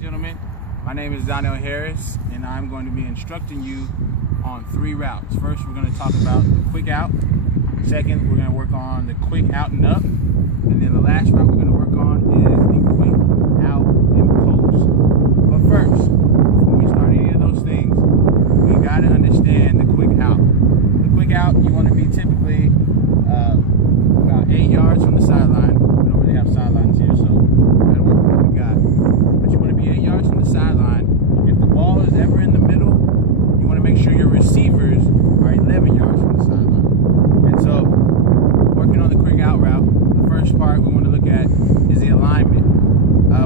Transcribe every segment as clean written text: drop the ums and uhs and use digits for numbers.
Gentlemen, my name is Donnell Harris, and I'm going to be instructing you on 3 routes. First, we're going to talk about the quick out. Second, we're going to work on the quick out and up. And then the last route we're going to work on is the quick out and post. But first, before we start any of those things, we got to understand the quick out. The quick out, you want to be typically about 8 yards from the sideline. We don't really have sidelines here, so we got to work with what we got. But you want to be 8 yards from the sideline. If the ball is ever in the middle, you want to make sure your receivers are 11 yards from the sideline. And so, working on the quick out route, the first part we want to look at is the alignment.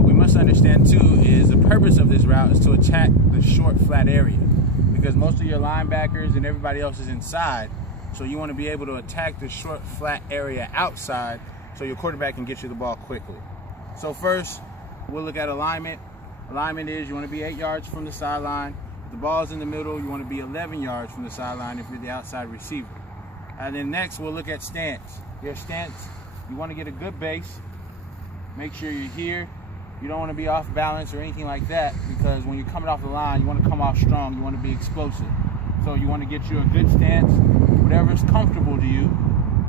We must understand too is the purpose of this route is to attack the short flat area, because most of your linebackers and everybody else is inside. So you want to be able to attack the short flat area outside so your quarterback can get you the ball quickly. So first, we'll look at alignment. Alignment is you want to be 8 yards from the sideline. If the ball's in the middle, you want to be 11 yards from the sideline if you're the outside receiver. And then next, we'll look at stance. Your stance, you want to get a good base. Make sure you're here. You don't want to be off balance or anything like that, because when you're coming off the line, you want to come off strong. You want to be explosive. So you want to get you a good stance, whatever's comfortable to you,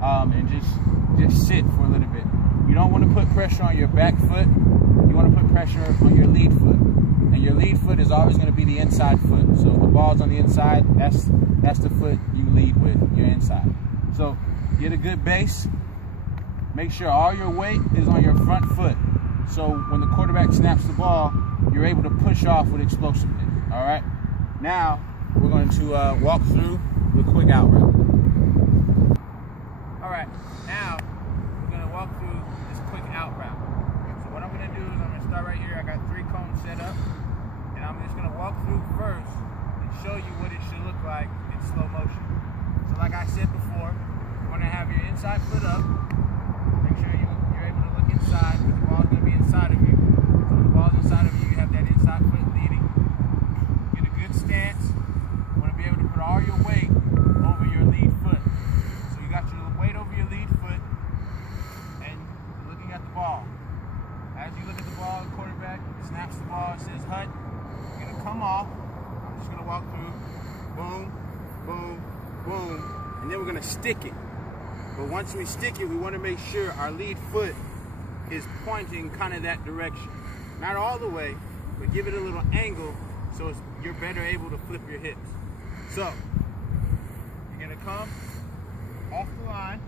and just sit for a little bit. You don't want to put pressure on your back foot. You want to put pressure on your lead foot. And your lead foot is always going to be the inside foot. So if the ball's on the inside, that's the foot you lead with, your inside. So get a good base. Make sure all your weight is on your front foot. So when the quarterback snaps the ball, you're able to push off with explosiveness. All right? Now, we're going to walk through the quick out route. All right, now we're going to walk through this quick out route. So what I'm going to do is I'm going to start right here. I got 3 cones set up, and I'm just going to walk through first and show you what it should look like in slow motion. So like I said before, you want to have your inside foot up. Make sure you're able to look inside, because the ball's going to be inside of you. So when the ball's inside of you, you have that inside foot leading. Get a good stance. You want to be able to put all your weight over your lead foot. So you got your weight over your lead foot, and you're looking at the ball. As you look at the ball, the quarterback snaps the ball, it says hut. You're going to come off. I'm just going to walk through. Boom, boom, boom. And then we're going to stick it. But once we stick it, we want to make sure our lead foot is pointing kind of that direction. Not all the way, but give it a little angle so you're better able to flip your hips. So, you're going to come off the line.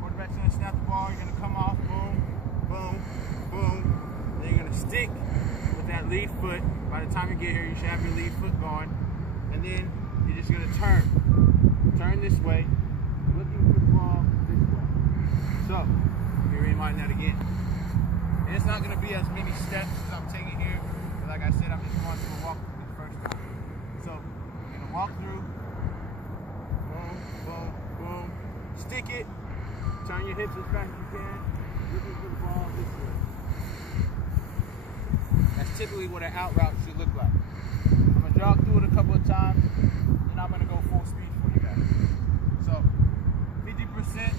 Quarterback's going to snap the ball. You're going to come off. Boom, boom, boom. Then you're going to stick with that lead foot. By the time you get here, you should have your lead foot going. And then you're just going to turn. Turn this way, looking for the ball this way. So, let me remind that again. And it's not going to be as many steps as I'm taking here. But like I said, I'm just going to walk through this first time. So, you're going to walk through. Boom, boom, boom. Stick it. Turn your hips as fast as you can. Looking for the ball this way. That's typically what an out route should look like. I'm going to jog through it a couple of times, then I'm going to go full speed for you guys. So, 50%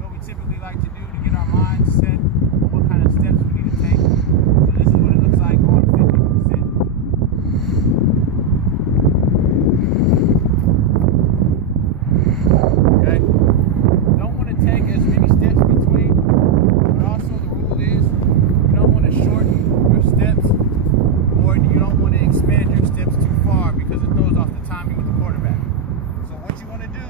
what we typically like to do to get our minds set on what kind of steps we need to take. So this is what it looks like going 50%. Okay? Don't want to take as many steps between, but also the rule is you don't want to shorten your steps, or you don't want to expand your steps too far because it throws off the timing with the quarterback. So what you want to do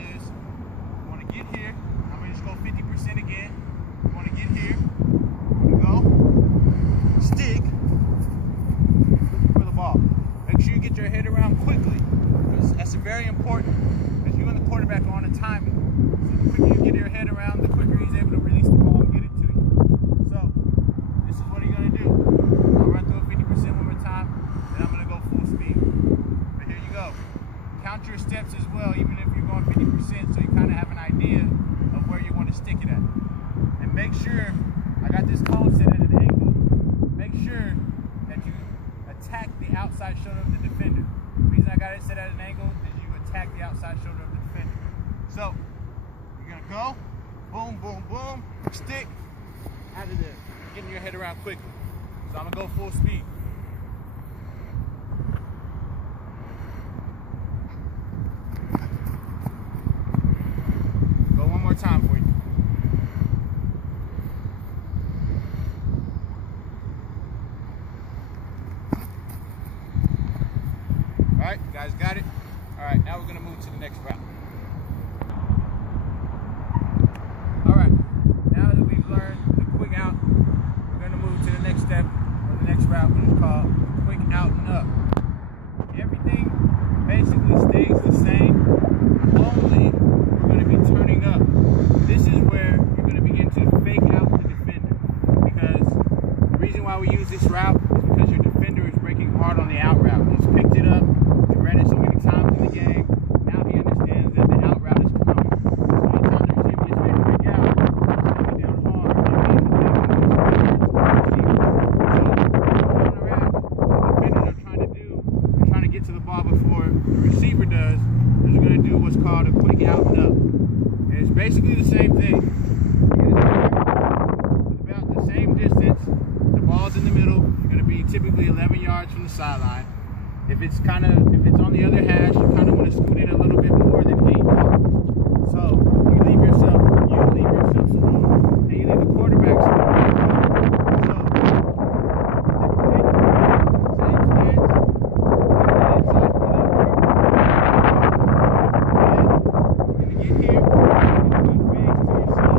is you want to get here. I'm going to just go 50% again. You want to get here. You go. Stick. Looking for the ball. Make sure you get your head around quickly, because that's very important, because you and the quarterback are on a timing. So the quicker you get your head around, the quicker he's able to release the ball and get it to you. So this is what you're going to do. I'll run through it 50% one more time, then I'm going to go full speed. But here you go. Count your steps as well, even if you're going 50%, so you kind of have an idea of where you want to stick it at. And make sure, I got this cone set at an angle, make sure that you attack the outside shoulder of the defender. The reason I got it set at an angle is you attack the outside shoulder of the defender. So, you're going to go, boom, boom, boom, stick, out of there. Getting your head around quickly. So I'm gonna go full speed. Go one more time for you. All right, you guys got it? All right, now we're gonna move to the next route. All right, now that we've learned the quick out, we're gonna move to the next step or the next route, which is called quick out and up. Everything basically stays the same, only we're gonna be turning up. This is where you're gonna begin to fake out the defender, because the reason why we use this route is because your defender is breaking hard on the out route. He's picked it up. Read it so many times in the game. Now he understands that the out route is coming. So anytime the receiver gets ready to break out, he's coming down hard. So on the route, what the defenders are trying to do, they're trying to get to the ball before the receiver does, is they're going to do what's called a quick out and up. And it's basically the same thing. You're going to start with about the same distance. The ball's in the middle. You're going to be typically 11 yards from the sideline. If it's on the other hash, you kind of want to scoot in a little bit more than 8 yards. So you leave yourself some room, and you leave the quarterback some room. So typically, same stance, get the inside foot up here. Then we're gonna get here, get a good base to yourself.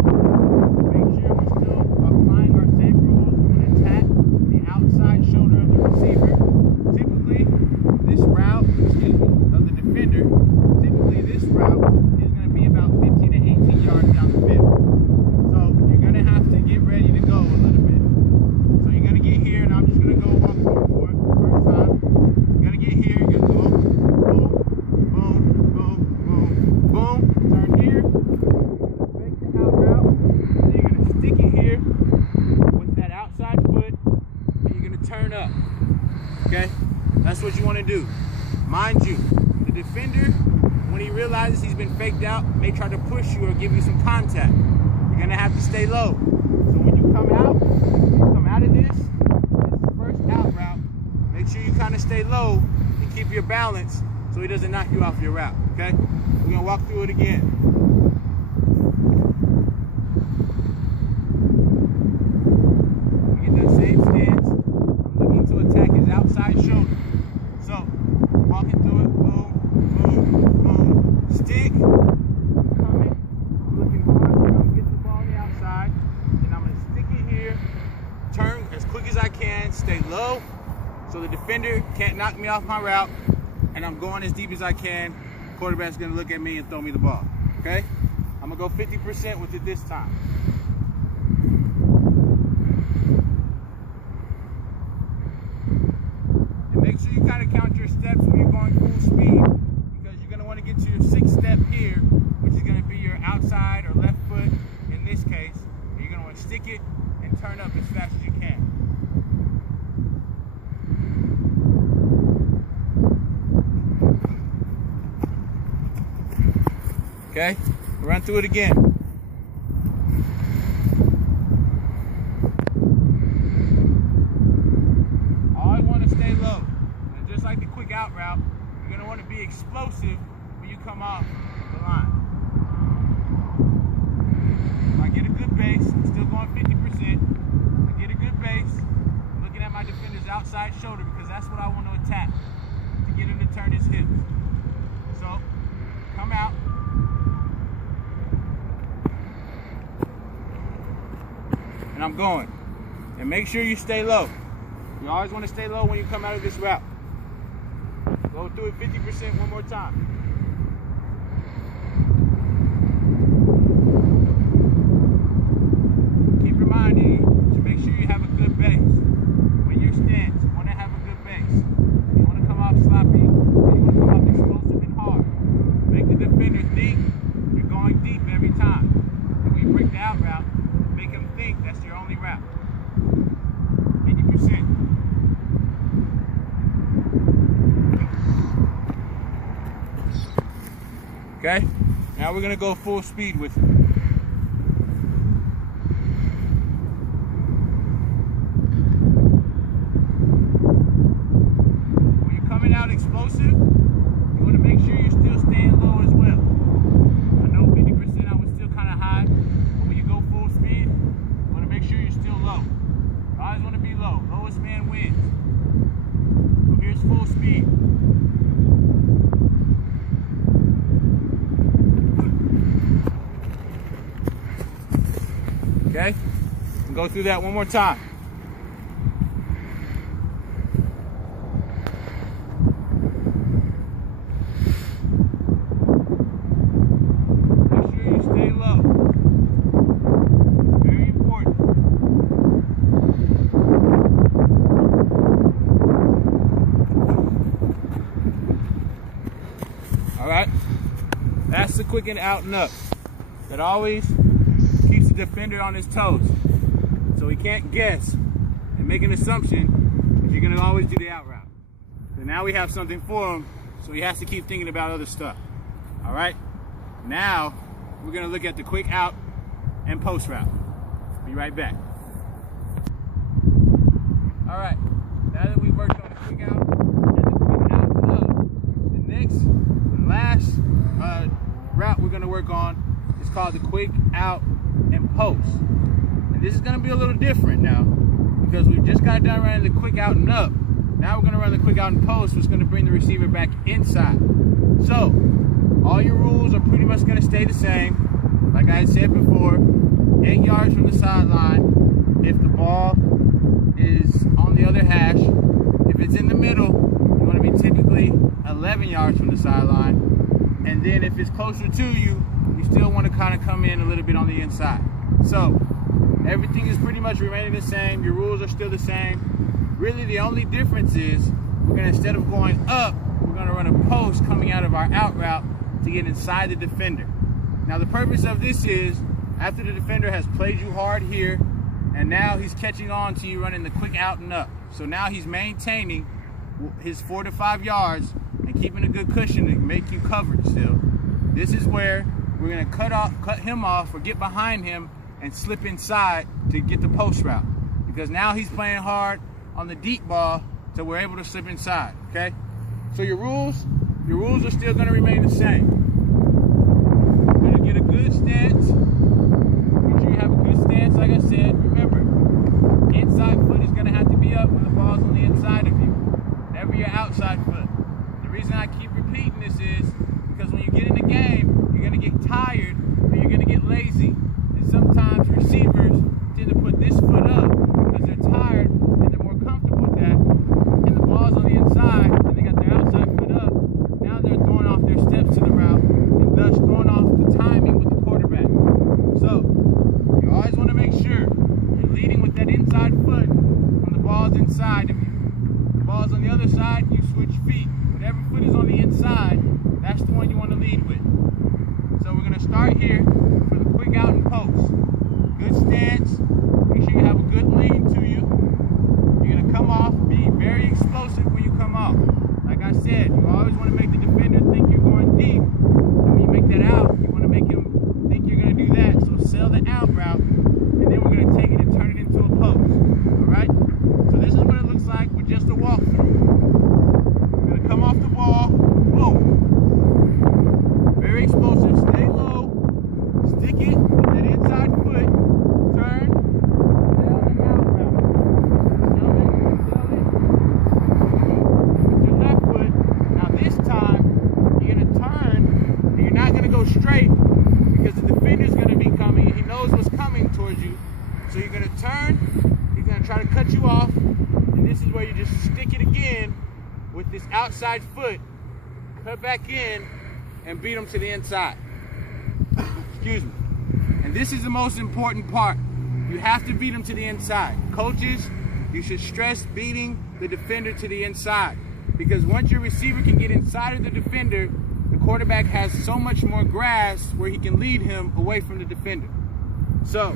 Make sure we're still applying our same rules. We're gonna attack the outside shoulder of the receiver. Typically, this route, of the defender, typically this route is going to be about 15 to 18 yards down the field. So you're going to have to get ready to go a little bit. So you're going to get here, and I'm just going to go walk through for it. First time, you're going to get here, you're going to go boom, boom, boom, boom, boom, turn here, break the out route, and then you're going to stick it here with that outside foot, and you're going to turn up. Okay? That's what you want to do. Mind you, the defender, when he realizes he's been faked out, may try to push you or give you some contact. You're going to have to stay low. So when you come out of this is the first out route, make sure you kind of stay low and keep your balance so he doesn't knock you off your route, okay? We're going to walk through it again. Get that same stance. I'm looking to attack his outside shoulder. So, walking through it, boom, boom, boom, stick, coming, looking hard, I'm going to get the ball on the outside, then I'm going to stick it here, turn as quick as I can, stay low, so the defender can't knock me off my route, and I'm going as deep as I can. The quarterback's going to look at me and throw me the ball, okay? I'm going to go 50% with it this time. Make sure you kind of count your steps when you're going full speed, because you're going to want to get to your 6th step here, which is going to be your outside or left foot in this case. And you're going to want to stick it and turn up as fast as you can. Okay, run through it again. Stay low. And just like the quick out route, you're going to want to be explosive when you come off the line. If I get a good base, I'm still going 50%. I get a good base, I'm looking at my defender's outside shoulder because that's what I want to attack to get him to turn his hips. So, come out. And I'm going. And make sure you stay low. You always want to stay low when you come out of this route. Go through it 50% one more time. Keep reminding you to make sure you have a good base. When your stance, you want to have a good base. You want to come off sloppy, and you want to come off explosive and hard. Make the defender think you're going deep every time. And when you break the out route, make him think that's your only route. 50%. Okay, now we're gonna go full speed with it. explosive, you want to make sure you're still staying low as well. I know 50% I was still kind of high, but when you go full speed, you want to make sure you're still low. You always want to be low. Lowest man wins. So here's full speed. Okay? And go through that one more time. Make sure you stay low. Very important. All right? That's the quick and out and up. That always keeps the defender on his toes. So he can't guess and make an assumption if you're gonna always do the out route. So now we have something for him, so he has to keep thinking about other stuff. All right? Now, we're gonna look at the quick out and post route. Be right back. All right, now that we've worked on the quick out and the quick out and up, the next and last route we're gonna work on is called the quick out and post. And this is gonna be a little different now because we've just got done running the quick out and up. Now we're gonna run the quick out and post, which is gonna bring the receiver back inside. So, all your rules are pretty much gonna stay the same. Like I said before, 8 yards from the sideline. If the ball is on the other hash, if it's in the middle, you wanna be typically 11 yards from the sideline. And then if it's closer to you, you still wanna kinda come in a little bit on the inside. So, everything is pretty much remaining the same. Your rules are still the same. Really, the only difference is we're gonna, instead of going up, we're gonna run a post coming out of our out route to get inside the defender. Now, the purpose of this is after the defender has played you hard here, and now he's catching on to you running the quick out and up. So now he's maintaining his 4 to 5 yards and keeping a good cushion to make you covered still. This is where we're gonna cut him off or get behind him and slip inside to get the post route. Because now he's playing hard on the deep ball, so we're able to slip inside, okay? So your rules are still gonna remain the same. You're gonna get a good stance. Make sure you have a good stance, like I said. Remember, inside foot is gonna have to be up when the ball's on the inside of you. Never your outside foot. The reason I keep repeating this is because when you get in the game, you're gonna get tired or you're gonna get lazy. And sometimes receivers tend to put this foot up because they're tired and they're more comfortable with that. And the ball's on the inside and they got their outside foot up. Now they're throwing off their steps to the route and thus throwing off the timing with the quarterback. So, you always want to make sure you're leading with that inside foot when the ball's inside of you. The ball's on the other side, you switch feet. Whatever foot is on the inside, that's the one you want to lead with. So we're going to start here for the quick out and post. Good stance. Make sure you have a good lean to you. You're going to come off, be very explosive when you come off. Like I said, you always want to make the defender think you're going deep. And when you make that out, you want to make him think you're going to do that. So sell the out route, and then we're going to take it and turn it into a post. Alright? So this is what it looks like with just a walkthrough. You're going to come off the ball. Boom. Very explosive. Stay low. Stick it with that inside foot. Turn. Sell the out route. Sell it. With your left foot. Now this time, you're going to turn, and you're not going to go straight because the defender's going to be coming, and he knows what's coming towards you. So you're going to turn. He's going to try to cut you off, and this is where you just stick it again with this outside foot. Cut back in and beat him to the inside. Excuse me. And this is the most important part. You have to beat him to the inside. Coaches, you should stress beating the defender to the inside. Because once your receiver can get inside of the defender, the quarterback has so much more grasp where he can lead him away from the defender. So,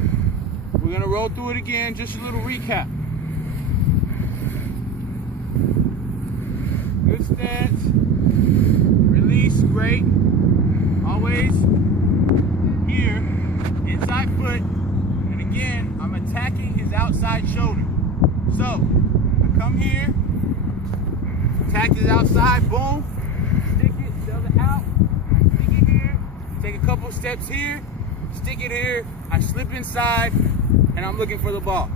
we're going to roll through it again, just a little recap. Good stance. Release, great. Always here, inside foot. And again, I'm attacking his outside shoulder. So, I come here, attack practice outside, boom, stick it, double it out, stick it here, take a couple steps here, stick it here, I slip inside, and I'm looking for the ball.